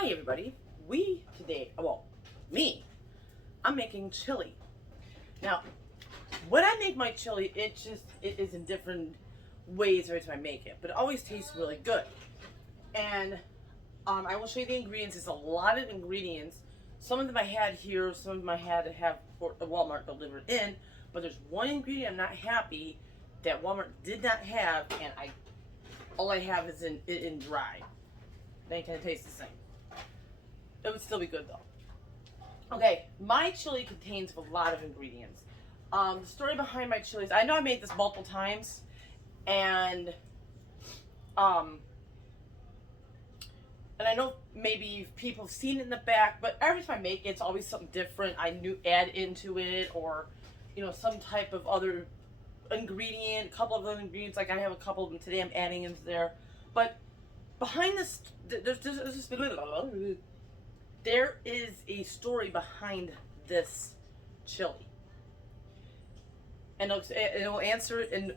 Hi everybody, I'm making chili. Now, when I make my chili, it is in different ways every time I make it, but it always tastes really good. And I will show you the ingredients. There's a lot of ingredients. Some of them I had here, some of them I had to have for the Walmart delivered in, but there's one ingredient I'm not happy that Walmart did not have, and all I have is in dry. They kind of taste the same. It would still be good though. Okay, my chili contains a lot of ingredients. The story behind my chilies, I know I made this multiple times, and I know maybe people have seen it in the back, but every time I make it, it's always something different. I add into it, or some type of other ingredient, a couple of other ingredients. Like I have a couple of them today I'm adding into there. But behind this, there is a story behind this chili. And it'll answer it in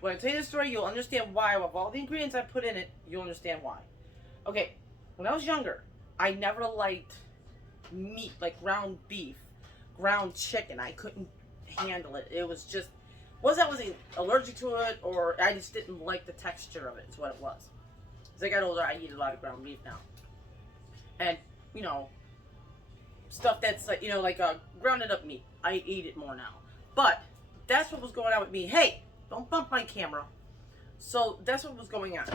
when I tell you the story, you'll understand why. Of all the ingredients I put in it, you'll understand why. Okay, when I was younger, I never liked meat, like ground beef, ground chicken. I couldn't handle it. It was just, I wasn't allergic to it, or I just didn't like the texture of it, is what it was. As I got older, I eat a lot of ground beef now. And, stuff that's like, like a grounded up meat. I eat it more now. But that's what was going on with me. Hey, don't bump my camera. So that's what was going on.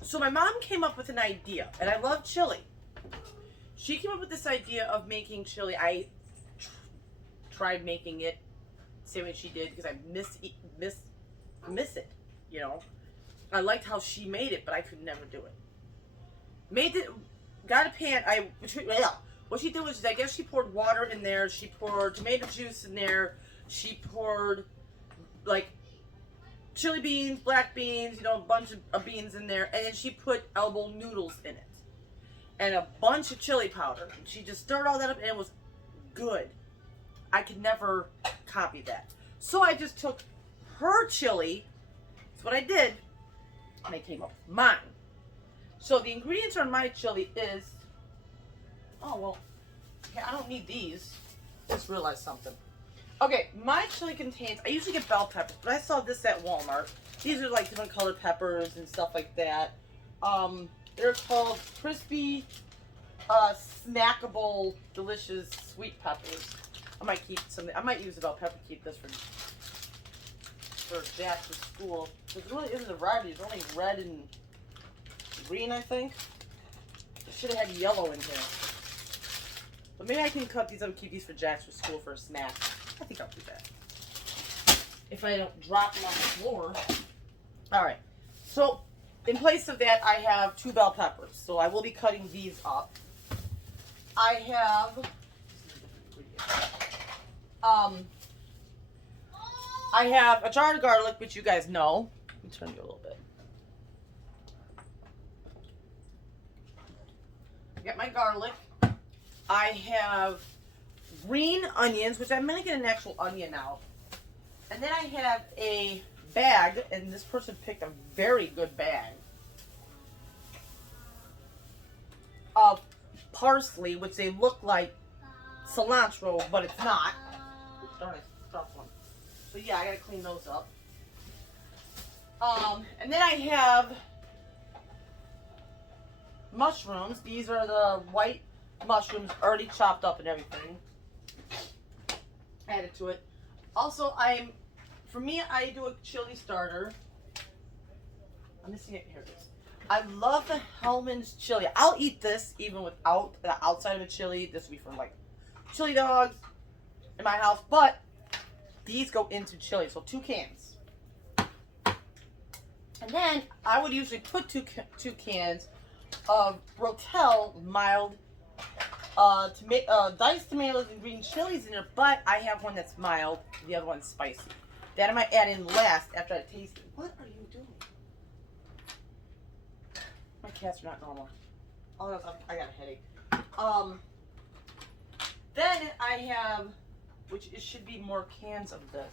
So my mom came up with an idea, and I love chili. She came up with this idea of making chili. I tried making it, same way she did, because I miss it. I liked how she made it, but I could never do it. Made it, got a pan. What she did was, I guess she poured water in there. She poured tomato juice in there. She poured like chili beans, black beans, a bunch of beans in there, and then she put elbow noodles in it, and a bunch of chili powder. And she just stirred all that up, and it was good. I could never copy that. So I just took her chili. That's what I did, and I came up with mine. So the ingredients on my chili is, I don't need these. Just realized something. Okay, my chili contains, I usually get bell peppers, but I saw this at Walmart. These are like different colored peppers and stuff like that. They're called crispy, snackable, delicious sweet peppers. I might keep some, I might use the bell pepper, keep this for Jack for school. There really isn't a variety, there's only red and green, I think. I should have had yellow in here. But maybe I can cut these up and keep these for Jack's for school for a snack. I think I'll do that. If I don't drop them on the floor. Alright. So, in place of that, I have 2 bell peppers. So, I will be cutting these up. I have a jar of garlic, which you guys know. Let me turn you a little bit. I got my garlic. I have green onions, which I'm going to get an actual onion out. And then I have a bag, and this person picked a very good bag, of parsley, which they look like cilantro, but it's not. Darn it, dropped one. So yeah, I got to clean those up. And then I have mushrooms. These are the white mushrooms already chopped up and everything. Added to it. Also, I do a chili starter. I'm missing it. Here it is. I love the Hellman's chili. I'll eat this even without the outside of a chili. This will be for like chili dogs in my house, but these go into chili. So 2 cans. And then I would usually put two cans of Rotel mild diced tomatoes and green chilies in there, but I have one that's mild, the other one's spicy. That I might add in last after I taste it. What are you doing? My cats are not normal. Oh, I got a headache. Then I have, which it should be more cans of this.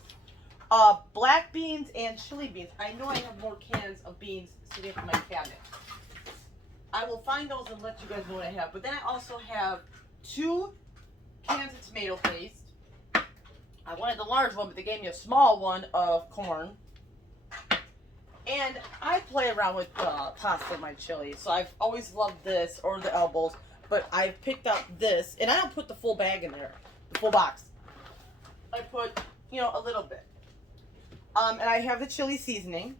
Black beans and chili beans. I know I have more cans of beans sitting in my cabinet. I will find those and let you guys know what I have. But then I also have 2 cans of tomato paste. I wanted the large one, but they gave me a small one of corn. And I play around with pasta in my chili, so I've always loved this, or the elbows. But I've picked up this, and I don't put the full bag in there, the full box. I put, you know, a little bit. And I have the chili seasoning.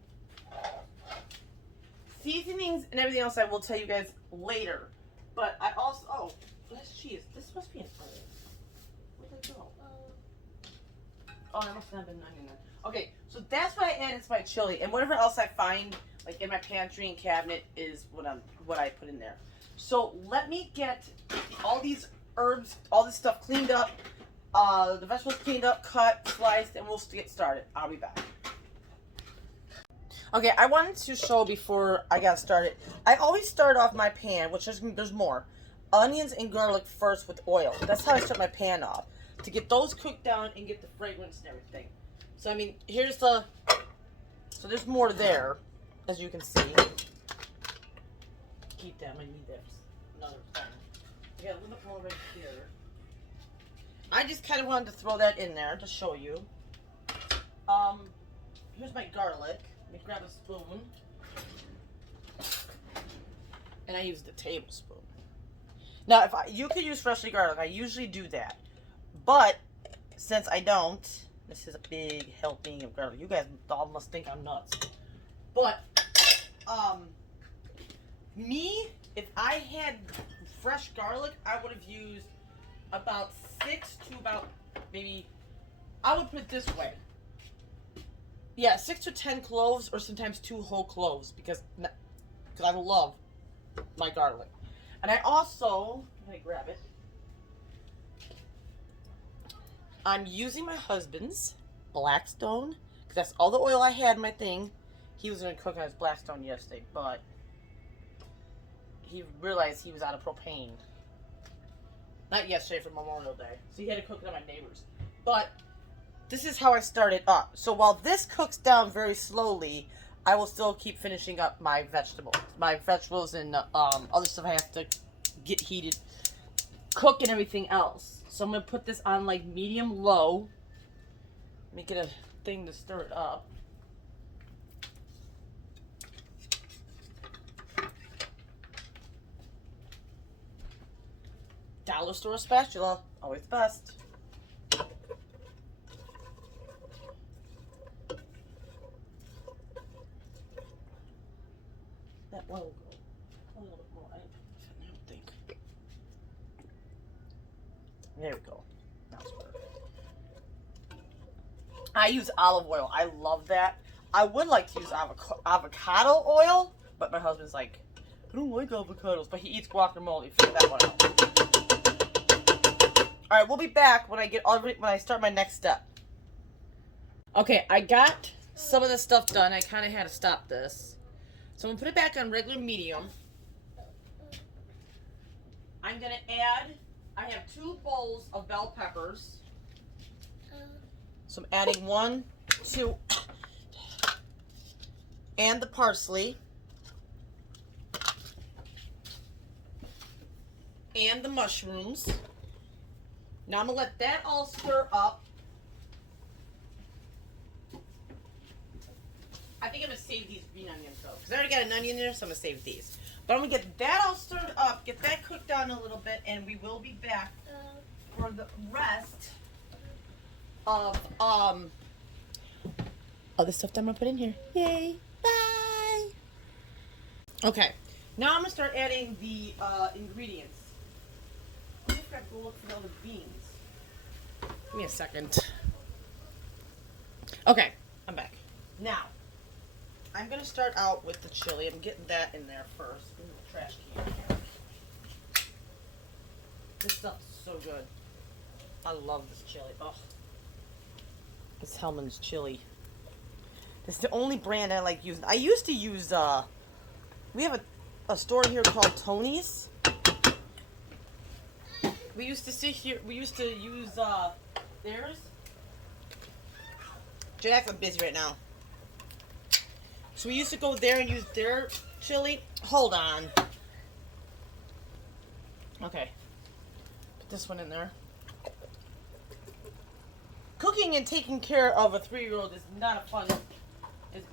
Seasonings and everything else I will tell you guys later. But I also, oh, less cheese. This must be an onion. Where'd that go? Oh, that must not have been an onion then. Okay, so that's what I added to my chili. And whatever else I find, like in my pantry and cabinet, is what I put in there. So let me get all these herbs, all this stuff cleaned up, the vegetables cleaned up, cut, sliced, and we'll get started. I'll be back. Okay, I wanted to show before I got started. I always start off my pan, which there's more, onions and garlic first with oil. That's how I start my pan off, to get those cooked down and get the fragrance and everything. So, I mean, here's the, so there's more there, as you can see. Keep them, I need that for another thing. I got a little bit more right here. I just kind of wanted to throw that in there to show you. Here's my garlic. Let me grab a spoon. And I used a tablespoon. Now, you could use freshly garlic. I usually do that. But, since I don't, this is a big helping of garlic. You guys all must think I'm nuts. But, me, if I had fresh garlic, I would have used about 6 to about maybe, I would put it this way. Yeah, 6 to 10 cloves, or sometimes 2 whole cloves, because I love my garlic. And I also, let me grab it. I'm using my husband's Blackstone, because that's all the oil I had in my thing. He was going to cook on his Blackstone yesterday, but he realized he was out of propane. Not yesterday, for Memorial Day. So he had to cook it on my neighbor's. But this is how I started up. So while this cooks down very slowly, I will still keep finishing up my vegetables. My vegetables and other stuff I have to get heated, cook, and everything else. So I'm going to put this on like medium-low. Let me get a thing to stir it up. Dollar store spatula, always the best. That one will go a little bit more. I don't think. There we go. That's perfect. I use olive oil. I love that. I would like to use avocado oil, but my husband's like, I don't like avocados, but he eats guacamole. Figure that one out. All right, we'll be back when I start my next step. Okay, I got some of the stuff done. I kind of had to stop this. So I'm going to put it back on regular medium. I'm going to add, I have 2 bowls of bell peppers. So I'm adding 1, 2, and the parsley. And the mushrooms. Now I'm going to let that all stir up. I think I'm going to save these green onions though, because I already got an onion there, so I'm going to save these. But I'm going to get that all stirred up, get that cooked down a little bit, and we will be back for the rest of other stuff that I'm going to put in here. Yay! Bye! Okay, now I'm going to start adding the ingredients. I'm going to have to go look for all the beans. Give me a second. Okay, I'm back. Now, I'm going to start out with the chili. I'm getting that in there first. In the trash can here. This stuff's so good. I love this chili. Oh, it's Hellman's chili. This is the only brand I like using. I used to use, we have a store here called Tony's. We used to sit here, we used to use, theirs. Jack, I'm busy right now. So we used to go there and use their chili. Hold on. Okay. Put this one in there. Cooking and taking care of a 3-year-old is not a fun. It's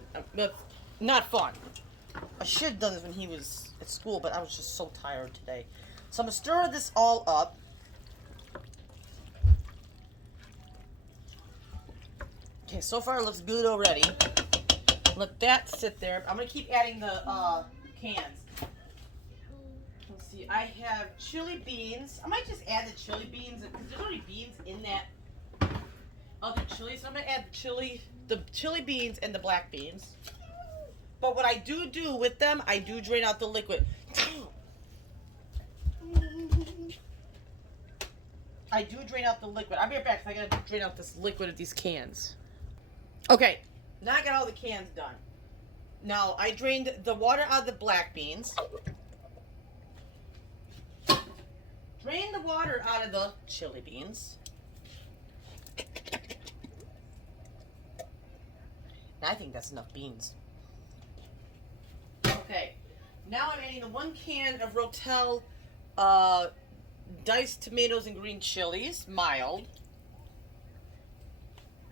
not fun. I should have done this when he was at school, but I was just so tired today. So I'm gonna stir this all up. Okay, so far it looks good already. Let that sit there. I'm gonna keep adding the cans. Let's see. I have chili beans. I might just add the chili beans because there's already beans in that other chili, so I'm gonna add the chili beans and the black beans. But what I do with them, I do drain out the liquid. I do drain out the liquid. I'll be right back because I gotta drain out this liquid of these cans. Okay, now I got all the cans done. Now I drained the water out of the black beans. Drain the water out of the chili beans. I think that's enough beans. Okay, now I'm adding the 1 can of Rotel diced tomatoes and green chilies, mild.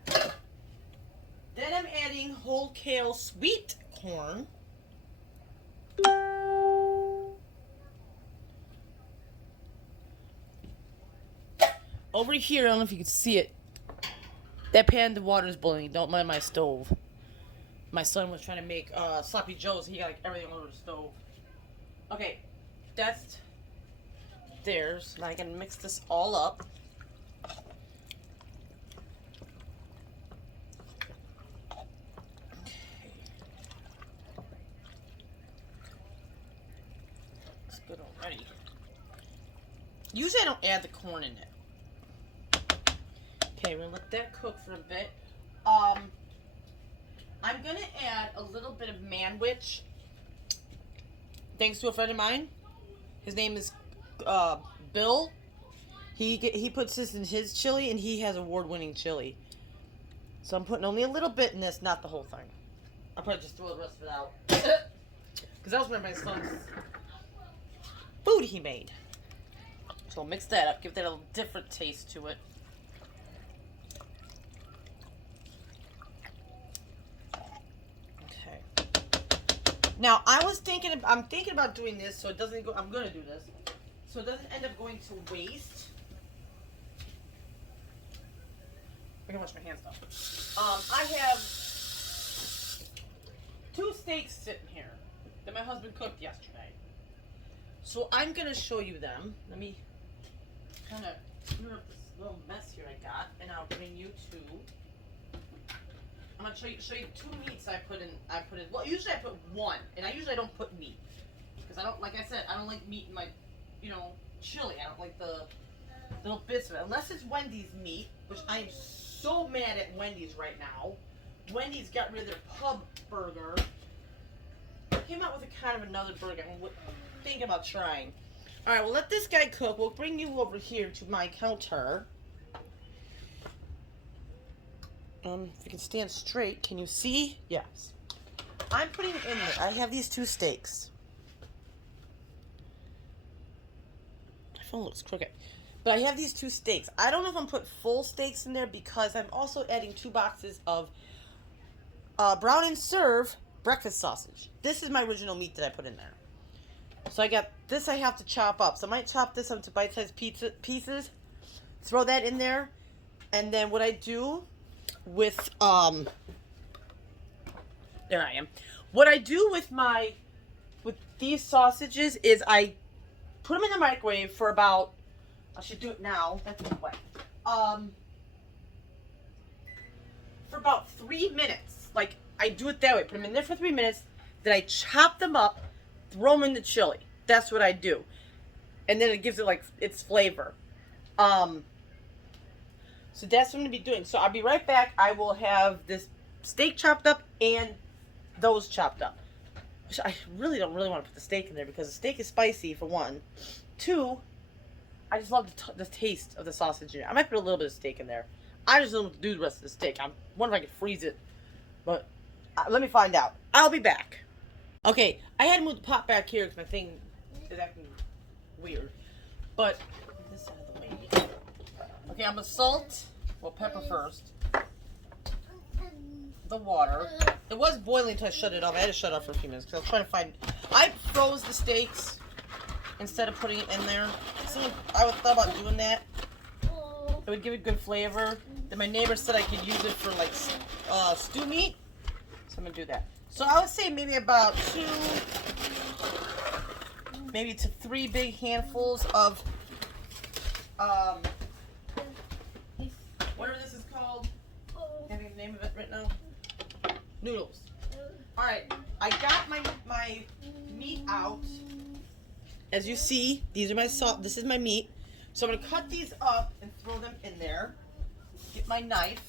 Then I'm adding whole kale sweet corn. Over here, I don't know if you can see it. That pan of water is boiling. Don't mind my stove. My son was trying to make sloppy joes. He got like everything over the stove. Okay, that's theirs. Now I can mix this all up. Okay. It's good already. Usually I don't add the corn in it. Okay, we're gonna let that cook for a bit. I'm gonna add a little bit of manwich. Thanks to a friend of mine. His name is Bill. He puts this in his chili, and he has award-winning chili. So I'm putting only a little bit in this, not the whole thing. I'll probably just throw the rest of it out. Because that was one of my son's food he made. So I'll mix that up, give that a different taste to it. Now I'm thinking about doing this so it doesn't go. I'm gonna do this so it doesn't end up going to waste. I can wash my hands though. I have 2 steaks sitting here that my husband cooked yesterday. So I'm gonna show you them. Let me kind of clear up this little mess here I got, and I'll bring you to. I'm gonna show you 2 meats I put in. Well, usually I put 1, and I usually don't put meat because I don't, like I said, I don't like meat in my, chili. I don't like the little bits of it unless it's Wendy's meat, which I am so mad at Wendy's right now. Wendy's got rid of their pub burger. Came out with a kind of another burger. I'm thinking about trying. All right, well let this guy cook. We'll bring you over here to my counter. If you can stand straight, can you see? Yes. I'm putting in there. I have these 2 steaks. My phone looks crooked. But I have these 2 steaks. I don't know if I'm putting full steaks in there because I'm also adding 2 boxes of brown and serve breakfast sausage. This is my original meat that I put in there. So I got this I have to chop up. So I might chop this up into bite-sized pieces. Throw that in there. And then what I do with there I am. What I do with these sausages is I put them in the microwave for about, I should do it now, that's wet. For about 3 minutes. Like I do it that way. Put them in there for 3 minutes, then I chop them up, throw them in the chili. That's what I do. And then it gives it like its flavor. So that's what I'm going to be doing. So I'll be right back. I will have this steak chopped up and those chopped up. Which I really don't want to put the steak in there because the steak is spicy, for 1. 2, I just love the taste of the sausage in it. I might put a little bit of steak in there. I just don't know what to do the rest of the steak. I wonder if I can freeze it. But let me find out. I'll be back. Okay, I had to move the pot back here because my thing is acting weird. But get this out of the way. Okay, I'm gonna salt. Well, pepper first. The water. It was boiling until I shut it off. I had to shut it off for a few minutes because I was trying to find. I froze the steaks instead of putting it in there. So I thought about doing that. It would give it good flavor. Then my neighbor said I could use it for like stew meat. So I'm gonna do that. So I would say maybe about 2, maybe to 3 big handfuls of whatever this is called. Can't think of the name of it right now. Noodles. All right, I got my meat out. As you see, these are my salt. This is my meat. So I'm gonna cut these up and throw them in there. Get my knife.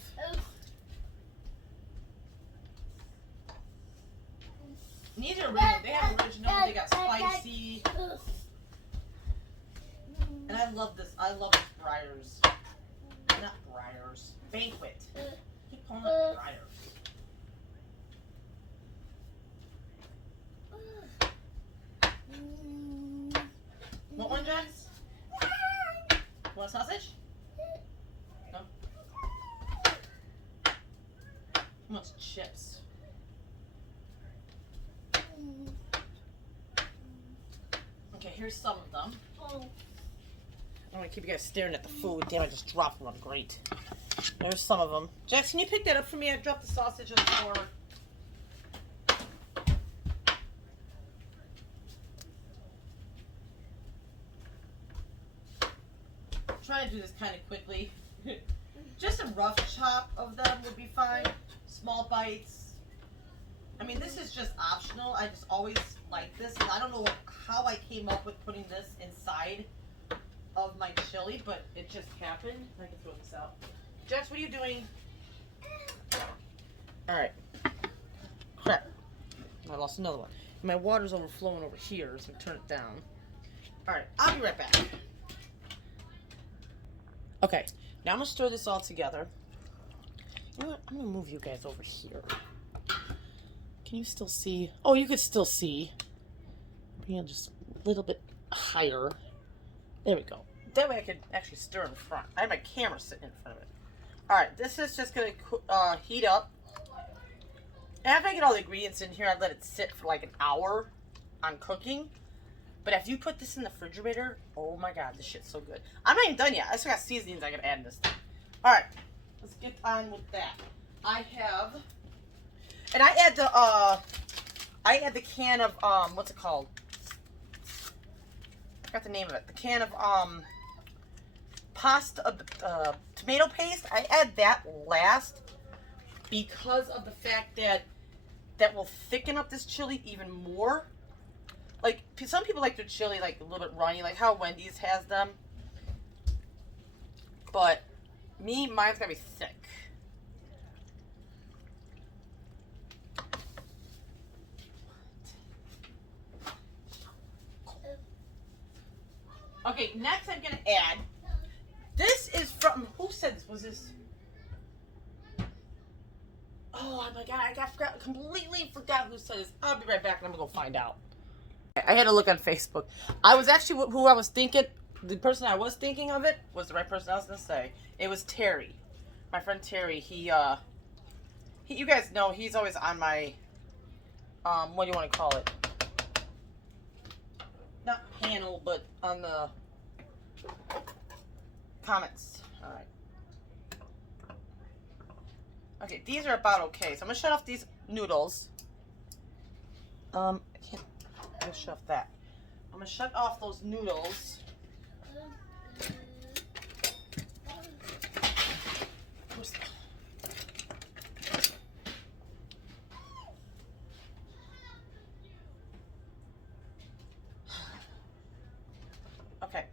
And these are original. They have original. They got spicy. And I love this. I love this Briars. Not Briars. Banquet. I keep calling it Briars. Want one, Jess? Want a sausage? No? He wants chips. Okay, here's some of them. I don't want to keep you guys staring at the food. Damn, I just dropped one. Great. There's some of them. Jax, can you pick that up for me? I dropped the sausage on the floor. Trying to do this kind of quickly. Just a rough chop of them would be fine. Small bites. I mean, this is just optional. I just always like this. And I don't know how I came up with putting this inside of my chili, but it just happened. I can throw this out. Jax, what are you doing? Alright. Crap. I lost another one. My water's overflowing over here, so turn it down. Alright, I'll be right back. Okay, now I'm going to stir this all together. You know what? I'm going to move you guys over here. Can you still see? Oh, you can still see. Bring it just a little bit higher. There we go. That way I can actually stir in front. I have my camera sitting in front of it. Alright, this is just going to heat up. After I get all the ingredients in here, I let it sit for like an hour on cooking. But if you put this in the refrigerator, oh my god, this shit's so good. I'm not even done yet. I still got seasonings I gotta add in this thing. Alright, let's get on with that. I have, and I add the can of, what's it called? I forgot the name of it. The can of, tomato paste. I add that last because of the fact that that will thicken up this chili even more. Like, some people like their chili, like, a little bit runny, like how Wendy's has them. But, mine's gotta be thick. Okay, next I'm gonna add, this is from, who said this? Was this? Oh my god, I completely forgot who said this. I'll be right back and I'm gonna go find out. I had to look on Facebook. I was actually who I was thinking. The person I was thinking of it was the right person I was gonna say. It was Terry, my friend Terry. He you guys know he's always on my what do you want to call it? Not panel, but on the comments. All right. Okay, these are about okay. So I'm gonna shut off these noodles. I can't. I'm gonna shut off that. I'm gonna shut off those noodles. Okay.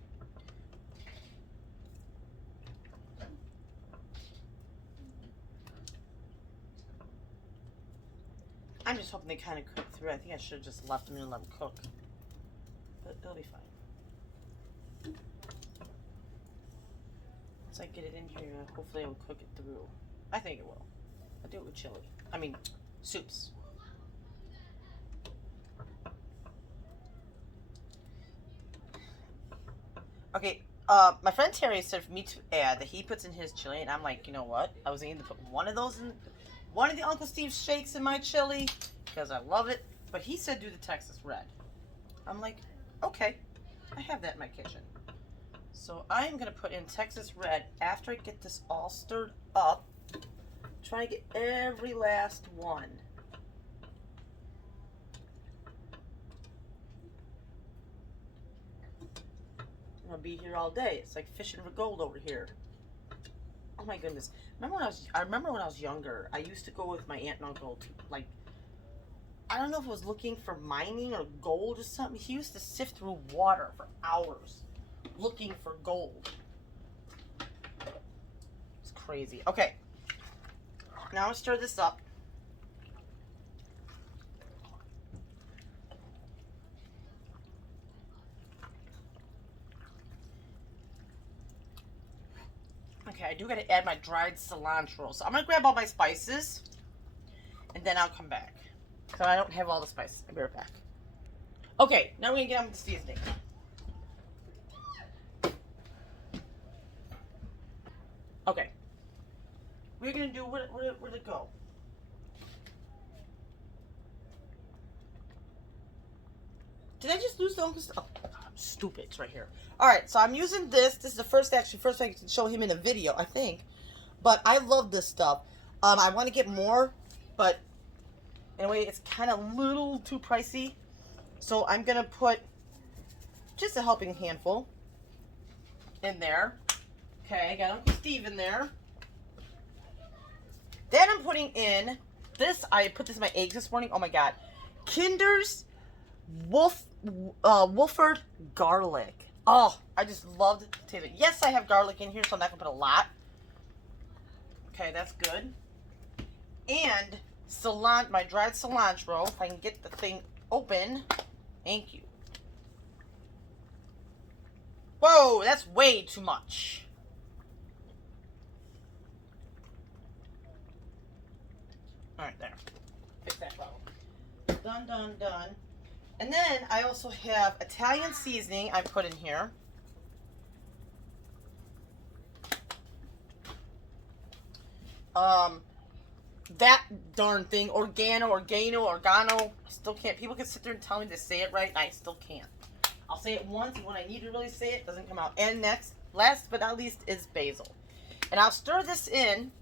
I'm just hoping they kind of cook through. I think I should have just left them and let them cook. But it'll be fine. Once I get it in here, hopefully it will cook it through. I think it will. I'll do it with chili. I mean, soups. Okay, my friend Terry said for me to add that he puts in his chili, and I'm like, you know what? I was aiming to put one of those in, one of the Uncle Steve shakes in my chili, because I love it. But he said do the Texas Red. I'm like, okay, I have that in my kitchen. So I'm going to put in Texas Red after I get this all stirred up. Try to get every last one. I'm going to be here all day. It's like fishing for gold over here. Oh my goodness. I remember when I was younger, I used to go with my aunt and uncle to, like, I don't know if it was looking for mining or gold or something. He used to sift through water for hours looking for gold. It's crazy. Okay. Now I'm going to stir this up. Okay, I do got to add my dried cilantro. So I'm going to grab all my spices, and then I'll come back. So I don't have all the spices. I'll be right back. Okay, now we're going to get on with the seasoning. Okay. We're going to do, where'd it go? Did I just lose the Uncle Steve? Oh, I'm stupid. It's right here. Alright, so I'm using this. This is the first time I can show him in a video, I think. But I love this stuff. I want to get more, but anyway, it's kind of a little too pricey. So I'm going to put just a helping handful in there. Okay, I got Uncle Steve in there. Then I'm putting in this. I put this in my eggs this morning. Oh my god. Kinder's Wolford garlic. Oh, I just love the taste of it. Yes, I have garlic in here, so I'm not going to put a lot. Okay, that's good. And my dried cilantro, if I can get the thing open. Thank you. Whoa, that's way too much. Alright, there. Fix that problem. Done, done, done. And then I also have Italian seasoning I put in here. That darn thing, oregano. I still can't. People can sit there and tell me to say it right, and I still can't. I'll say it once, and when I need to really say it, it doesn't come out. And next, last but not least, is basil. And I'll stir this in,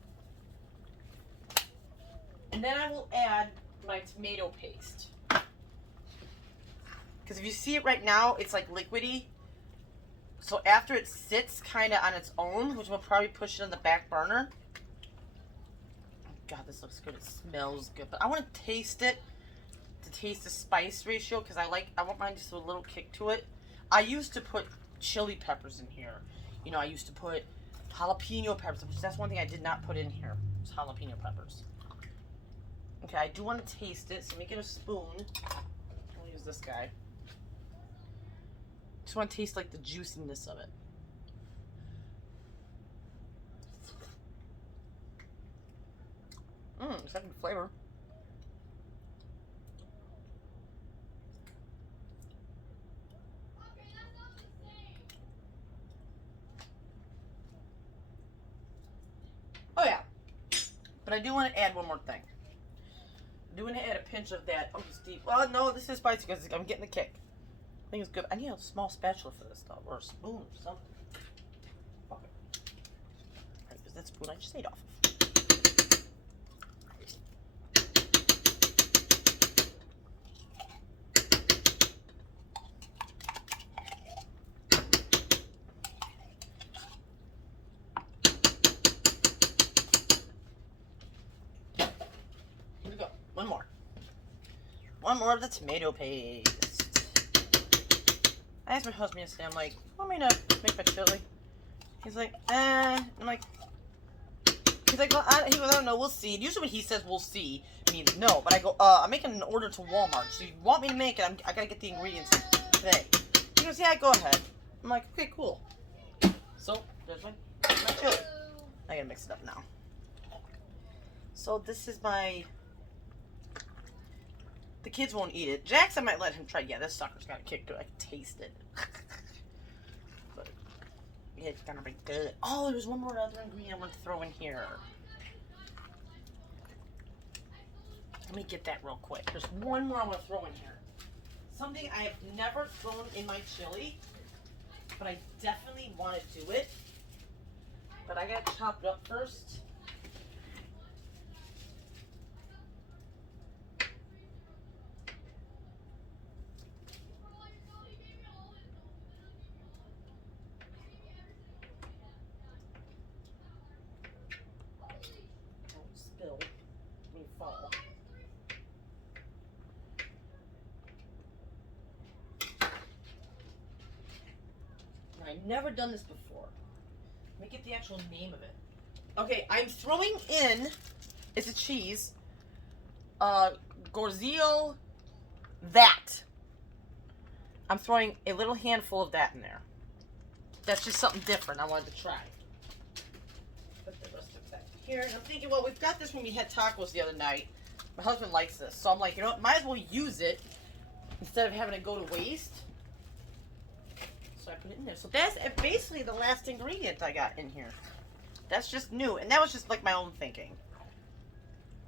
and then I will add my tomato paste. Because if you see it right now, it's like liquidy. So after it sits kind of on its own, which will probably push it on the back burner. God, this looks good. It smells good. But I want to taste it, to taste the spice ratio, because I want mine just a little kick to it. I used to put chili peppers in here. You know, I used to put jalapeno peppers, which that's one thing I did not put in here. It's jalapeno peppers. Okay, I do want to taste it, so let me get a spoon. I'll use this guy. Just want to taste like the juiciness of it. Second flavor. Oh yeah. But I do want to add one more thing. I do want to add a pinch of that. Oh, Steve. Well, no, this is spicy because I'm getting the kick. I think it's good. I need a small spatula for this stuff, or a spoon or something. Okay. Alright, use that spoon I just ate off of. Here we go. One more. One more of the tomato paste. I asked my husband yesterday, I'm like, want me to make my chili? He's like, I'm like, he's like, well, he goes, I don't know, we'll see. Usually when he says we'll see, means no. But I go, I'm making an order to Walmart. So if you want me to make it, I gotta get the ingredients today. He goes, yeah, go ahead. I'm like, okay, cool. So, there's my chili. I gotta mix it up now. So this is my... The kids won't eat it. Jackson might let him try. Yeah, this sucker's got a kick to it. I can taste it. But It's gonna be good. Oh, there's one more other ingredient I want to throw in here. Let me get that real quick. There's one more I want to throw in here. Something I have never thrown in my chili, but I definitely want to do it. But I gotta chop it up first. Don't spill. May fall. I've never done this before. Let me get the actual name of it. Okay, I'm throwing in, it's a cheese, Basil, that. I'm throwing a little handful of that in there. That's just something different I wanted to try. Put the rest of that here. And I'm thinking, well, we've got this when we had tacos the other night. My husband likes this. So I'm like, you know what, might as well use it instead of having it go to waste. So I put it in there. So that's basically the last ingredient I got in here. That's just new, and that was just like my own thinking.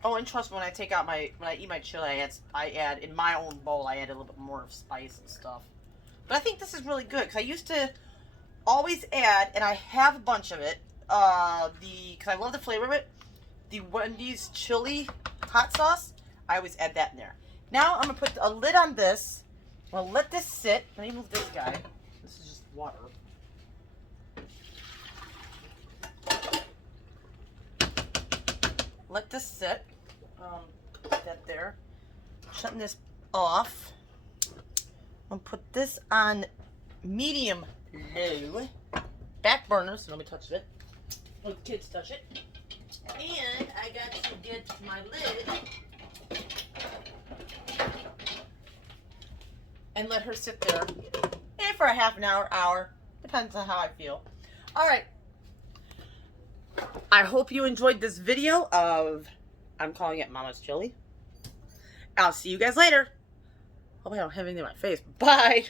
Oh, and trust me, when I eat my chili, I add in my own bowl. I add a little bit more of spice and stuff. But I think this is really good because I used to always add, and I have a bunch of it. Because I love the flavor of it. The Wendy's chili hot sauce. I always add that in there. Now I'm gonna put a lid on this. I'm gonna let this sit. Let me move this guy. This is just water. Let this sit. Put that there. Shutting this off. I'm gonna put this on medium low. Back burner, so nobody touches it. Or the kids touch it. And I got to get my lid and let her sit there. And for a half an hour. Depends on how I feel. Alright. I hope you enjoyed this video of, I'm calling it Mama's Chili. I'll see you guys later. Hope I don't have anything in my face. Bye.